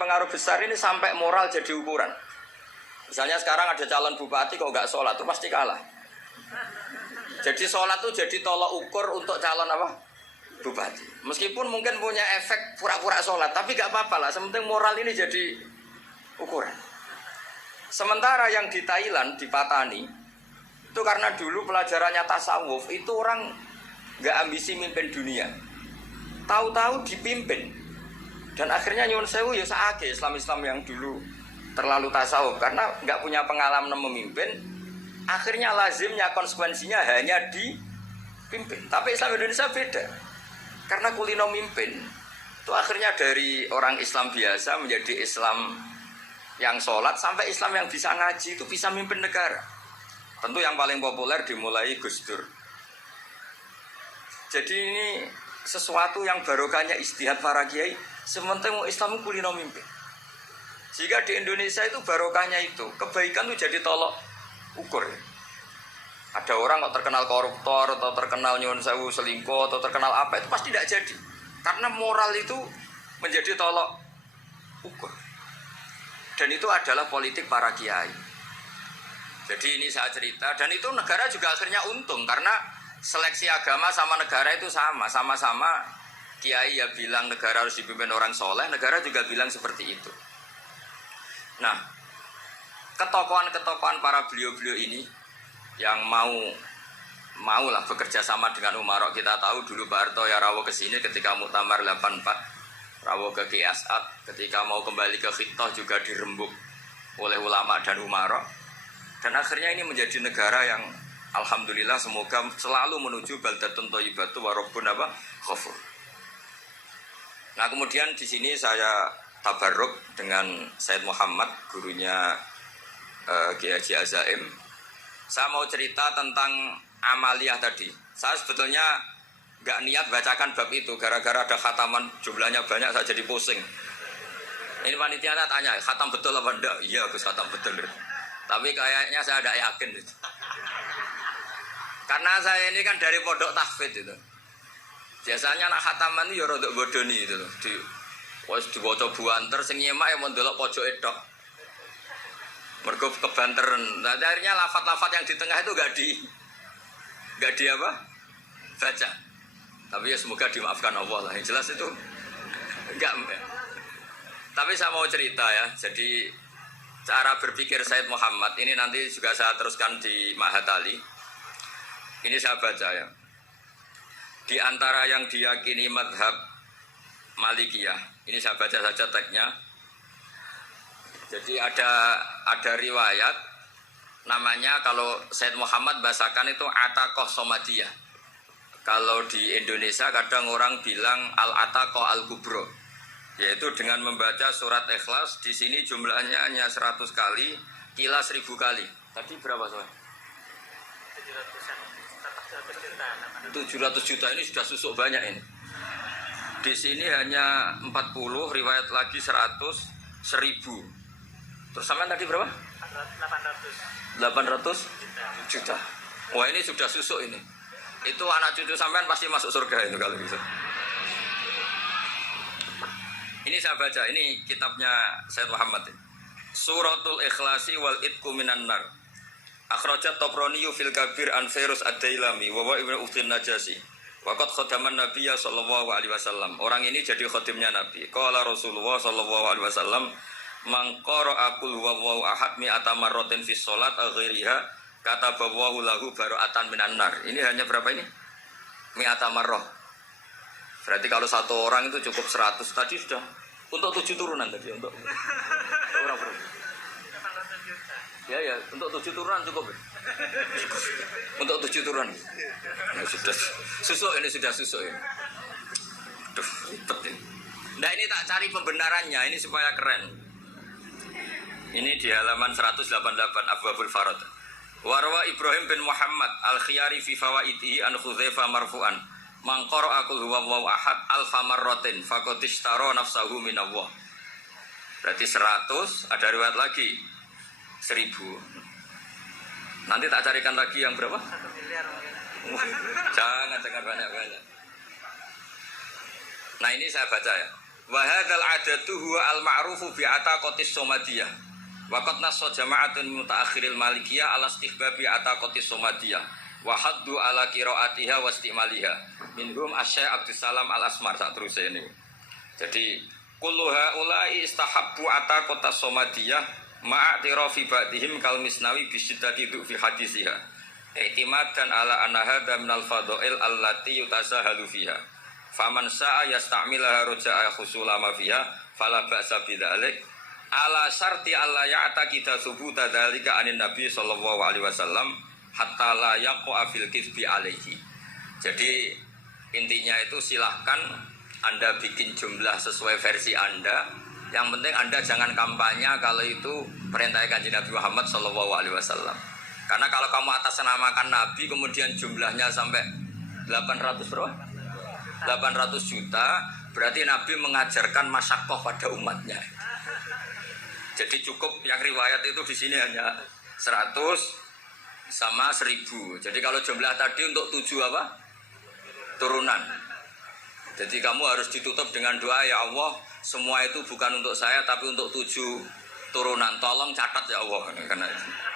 pengaruh besar ini sampai moral jadi ukuran. Misalnya sekarang ada calon bupati kok nggak sholat, itu pasti kalah. Jadi sholat itu jadi tolok ukur untuk calon apa? Bupati. Meskipun mungkin punya efek pura-pura sholat, tapi nggak apa-apa lah. Sementing moral ini jadi ukuran. Sementara yang di Thailand, di Patani, itu karena dulu pelajarannya tasawuf, itu orang nggak ambisi mimpin dunia. Tahu-tahu dipimpin. Dan akhirnya nyuwun sewu ya saake Islam-Islam yang dulu terlalu tasawuf karena nggak punya pengalaman memimpin, akhirnya lazimnya konsekuensinya hanya dipimpin. Tapi Islam Indonesia beda, karena kulino mimpin itu akhirnya dari orang Islam biasa menjadi Islam yang sholat sampai Islam yang bisa ngaji itu bisa mimpin negara. Tentu yang paling populer dimulai Gus Dur. Jadi ini sesuatu yang barokahnya ijtihad para kiai, sementara Islam kulino mimpin. Jika di Indonesia itu barokahnya itu, kebaikan itu jadi tolok ukur. Ada orang kok terkenal koruptor, atau terkenal nyuwun sewu selingkuh, atau terkenal apa, itu pasti tidak jadi. Karena moral itu menjadi tolok ukur. Dan itu adalah politik para kiai. Jadi ini saya cerita, dan itu negara juga akhirnya untung, karena seleksi agama sama negara itu sama-sama kiai ya bilang negara harus dipimpin orang soleh, negara juga bilang seperti itu. Nah, ketokohan-ketokohan para beliau-beliau ini yang mau lah bekerja sama dengan Umarok. Kita tahu dulu Pak Harto ya rawuh ke sini ketika Muktamar 84, rawuh ke Ki As'ad, ketika mau kembali ke Khittah juga dirembuk oleh ulama dan Umarok. Dan akhirnya ini menjadi negara yang alhamdulillah semoga selalu menuju baldatun thayyibatu wa rabbun ghafur. Nah, kemudian di sini saya tabarruk dengan Said Muhammad, gurunya Kiai Haji Azaim. Saya mau cerita tentang amaliyah tadi. Saya sebetulnya nggak niat bacakan bab itu, gara-gara ada khataman jumlahnya banyak saya jadi pusing. Ini panitianya tanya, khatam betul apa enggak? Iya Gus, khatam betul. Tapi kayaknya saya tidak yakin. Karena saya ini kan dari pondok tahfidz itu. Biasanya anak khataman itu ya rodok bodoni itu loh. Wes diwaca buanter sing nyemak ya mau ndelok pojoke tok. Mergo kebanteren. Nah, akhirnya lafaz-lafaz yang di tengah itu enggak di apa? Baca. Tapi ya semoga dimaafkan Allah lah. Yang jelas itu enggak. Tapi saya mau cerita ya. Jadi cara berpikir Said Muhammad ini nanti juga saya teruskan di Ma'had Ali. Ini saya baca ya. Di antara yang diyakini madhab Malikiyah, ini saya baca saja teksnya. Jadi ada riwayat namanya, kalau Said Muhammad bahasakan itu Ataqah Somadiyah. Kalau di Indonesia kadang orang bilang Al-Ataqah Al-Kubro, yaitu dengan membaca surat Ikhlas. Di sini jumlahnya hanya 100 kali, kila 1000 kali. Tadi berapa soalnya? 700 juta ini sudah susuk banyak ini. Di sini hanya 40, riwayat lagi 100, 1000. Terus sampai tadi berapa? 800 juta. Wah, ini sudah susuk ini. Itu anak cucu sampean pasti masuk surga itu kalau bisa. Ini saya baca, ini kitabnya Said Muhammad. Suratul Ikhlasi wal Itqu minan nar. Akhrajat Tabrani fil Kabir an Fairuz ad-Dailami wa Ibnu Uftin Najasi. Waqad khadaman Nabiya sallallahu alaihi wasallam. Orang ini jadi khadimnya Nabi. Qala Rasulullah sallallahu alaihi wasallam, "Man qara'a qul huwallahu ahad mi'ata marratin fi shalat ghairiha katabahu lahu bara'atan minan nar." Ini hanya berapa ini? Mi'ata marrah. Berarti kalau satu orang itu cukup 100. Tadi sudah untuk 7 turunan tadi untuk orang berapa? Ya, untuk 7 turunan cukup. Untuk 7 turunan. Nah, sudah susuk ini, sudah susuk ini. Aduh, ribet ini. Nah, ini tak cari pembenarannya, ini supaya keren. Ini di halaman 188 Abwabul Farad. Warwa Ibrahim bin Muhammad Al-Khiyari fi Fawaidihi an Khuzaifah marfu'an. Man qara'a qul huwallahu ahad alfa marratin faqad ishtara nafsahu minallah. Berarti 100, ada riwayat lagi 1000. Nanti tak carikan lagi yang berapa? 1 miliar mungkin. Jangan banyak-banyak. Nah, ini saya baca ya. Wa hadzal adatu huwa al-ma'rufu bi ataqatis somadiyah. Wa qad nassa jama'atun mutaakhiril malikiyah ala istihbabi ataqatis somadiyah. Wa haddu ala qiraatiha wa istimaliha. Minhum Asy-Syaikh Abdus Salam Al-Asmar sak teruse ini. Jadi kullu haula'i istahabbu ataqatas somadiyah ma'atirafi ba'dihim kal misnawi bisyidati fi hadisiha. I'timadan ala anna hadza minal fadha'il allati yutasahalu fiha. Faman sa'a yasta'milaha roja'a khusula ma fiha fala ba'sa bidzalik ala syarti alla ya'taqida thubuta dzalika anin nabi sallallahu alaihi wasallam hatta la yaqa fil kizbi alaihi. Jadi intinya itu silahkan Anda bikin jumlah sesuai versi Anda. Yang penting Anda jangan kampanye kalau itu perintah Kanjeng Nabi Muhammad sallallahu alaihi wasallam. Karena kalau kamu atasnamakan Nabi kemudian jumlahnya sampai 800 berapa? 800 juta, berarti Nabi mengajarkan masyaqqah pada umatnya. Jadi cukup yang riwayat itu di sini hanya 100 sama 1000. Jadi kalau jumlah tadi untuk 7 apa? Turunan. Jadi kamu harus ditutup dengan doa, ya Allah, semua itu bukan untuk saya tapi untuk 7 turunan. Tolong catat ya Allah. Karena itu.